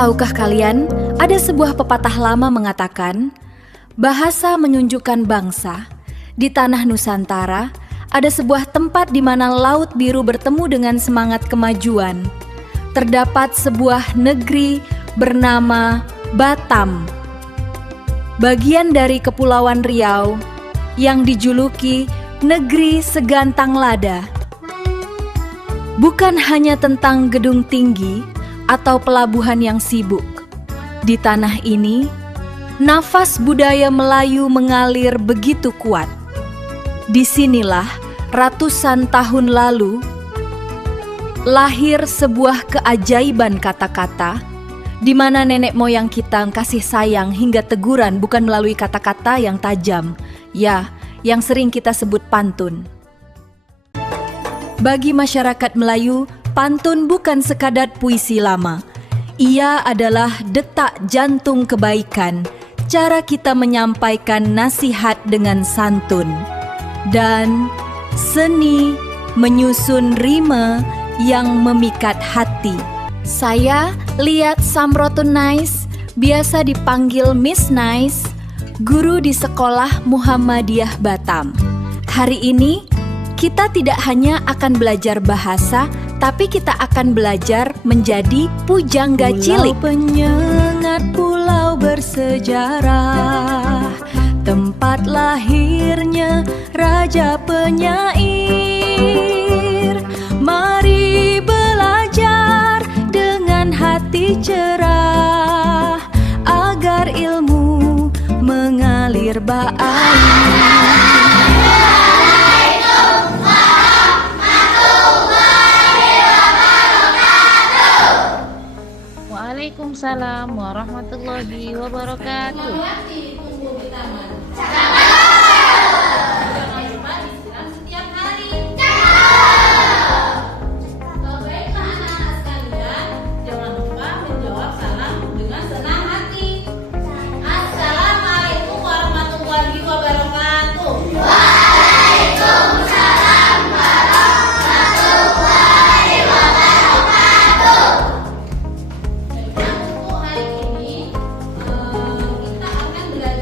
Tahukah kalian, ada sebuah pepatah lama mengatakan, bahasa menunjukkan bangsa. Di tanah Nusantara, ada sebuah tempat di mana laut biru bertemu dengan semangat kemajuan. Terdapat sebuah negeri bernama Batam, bagian dari Kepulauan Riau yang dijuluki negeri segantang lada. Bukan hanya tentang gedung tinggi atau pelabuhan yang sibuk. Di tanah ini, nafas budaya Melayu mengalir begitu kuat. Disinilah ratusan tahun lalu lahir sebuah keajaiban kata-kata, di mana nenek moyang kita kasih sayang hingga teguran bukan melalui kata-kata yang tajam, ya, yang sering kita sebut pantun. Bagi masyarakat Melayu, pantun bukan sekadar puisi lama. Ia adalah detak jantung kebaikan, cara kita menyampaikan nasihat dengan santun, dan seni menyusun rima yang memikat hati. Saya Liat Samrotun Nice, biasa dipanggil Miss Nice, guru di sekolah Muhammadiyah Batam. Hari ini kita tidak hanya akan belajar bahasa, tapi kita akan belajar menjadi pujangga cilik. Pulau penyengat, pulau bersejarah, tempat lahirnya raja penyair. Mari belajar dengan hati cerah, agar ilmu mengalir baair. Waalaikumsalam warahmatullahi wabarakatuh. Untuk hari ini kita akan belajar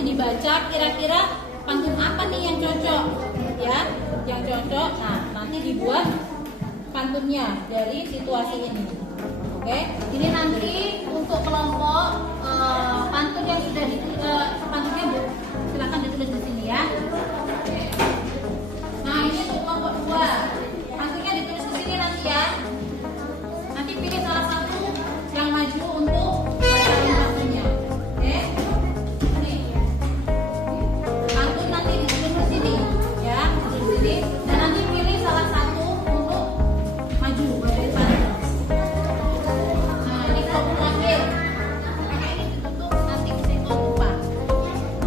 nanti dibaca kira-kira pantun apa nih yang cocok ya, yang cocok. Nah, nanti dibuat pantunnya dari situasi ini. Oke, ini nanti untuk kelompok pantun yang sudah pantunnya silakan ditulis di sini ya. Oke. Nah, ini untuk kelompok 2. Pantunnya ditulis di sini nanti ya. Nanti pilih salah satu yang maju untuk bacain pantunnya. Oke. Nih. Pantun nanti ditulis di sini ya, ditulis di sini dan nanti pilih salah satu untuk maju bacain pantun. Nah, ini kelompok terakhir. Pakai ini ditutup nanti kesenggol lupa.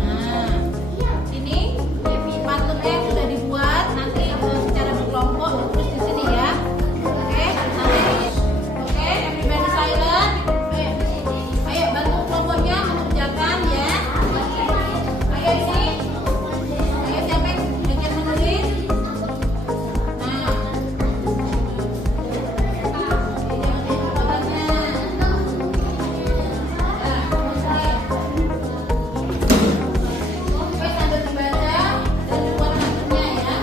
Nah, sini pantunnya sudah dibuat, nanti secara berkelompok terus di sini ya. Oke, nanti oke, everybody silent. Ayo bantu kelompoknya mengerjakan ya. Ayo sini. Ayo siapa yang bagian menulis? Nah. Jangan dilupakannya. Nah, oke, sambil dibaca dan dibuat pantunnya ya.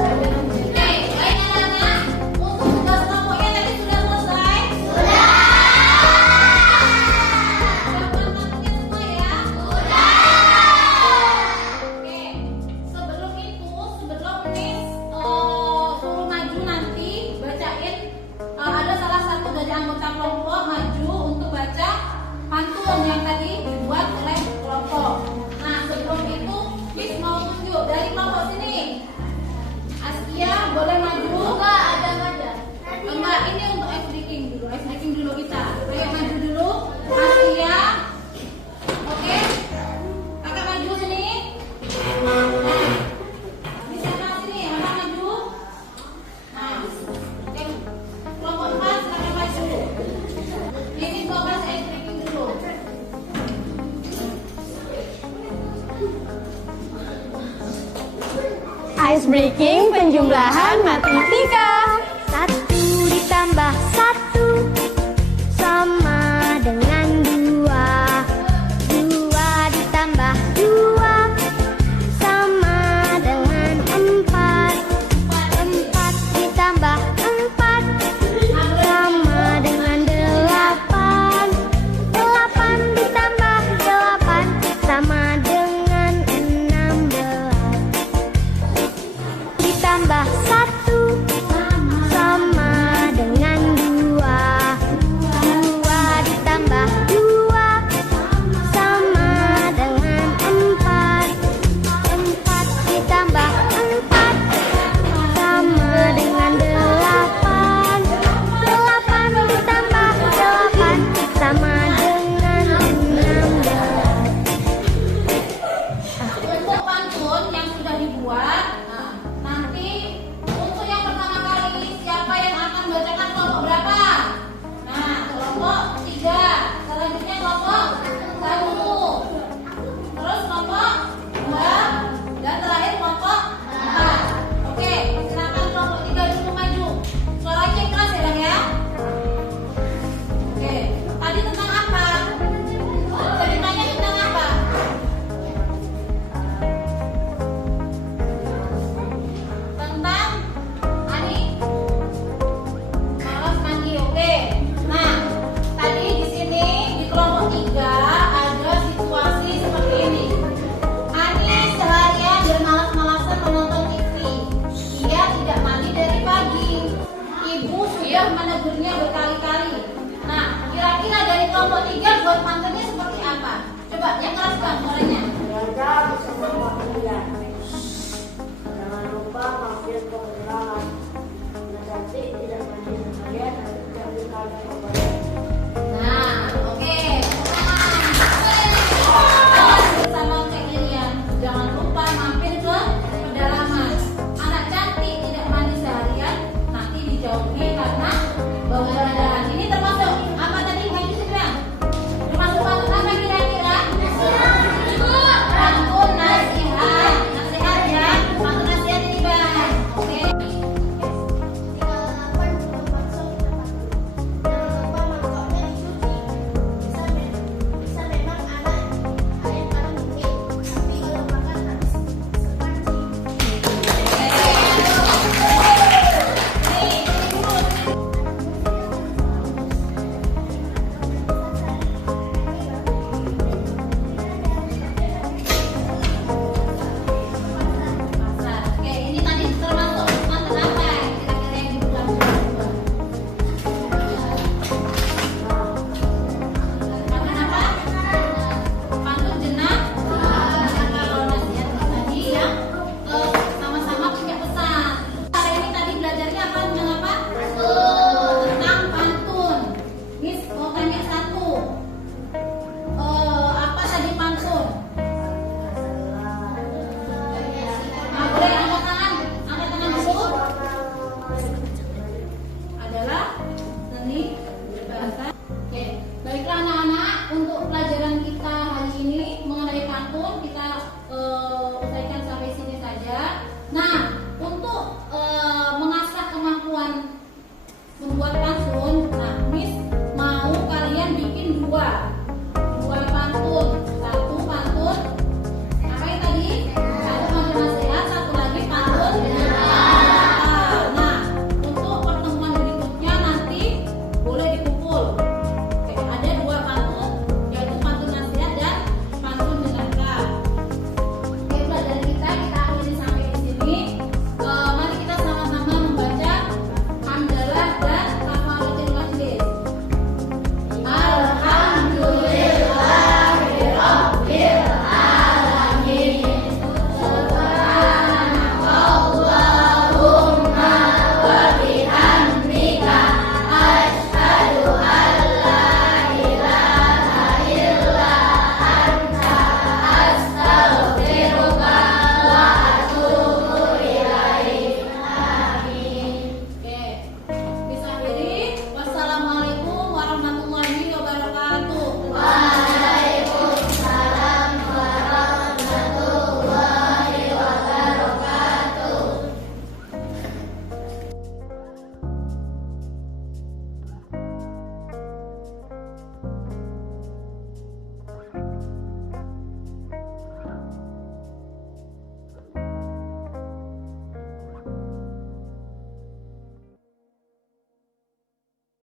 Oke, baik anak-anak. Untuk tugas kelompoknya tadi sudah selesai? Sudah. Siapkan pantunnya semua ya? Sudah. Oke, sebelum itu, sebelum Miss suruh maju nanti bacain, ada salah satu dari anggota kelompok maju untuk baca pantun yang tadi dibuat oleh kelompok. Nah, sebelum itu Miss mau tunjuk dari kelompok sini. Askia boleh maju? Enggak, ada aja. Enggak, ini untuk ice breaking dulu kita. Ayo maju dulu, Askia. Oke, kakak maju sini. Nah, ini siapa sini? Kakak maju. Nah, yang kelompok 4 silakan maju. Ini kelompok ice breaking dulu. Ice breaking penjumlahan matematika. 1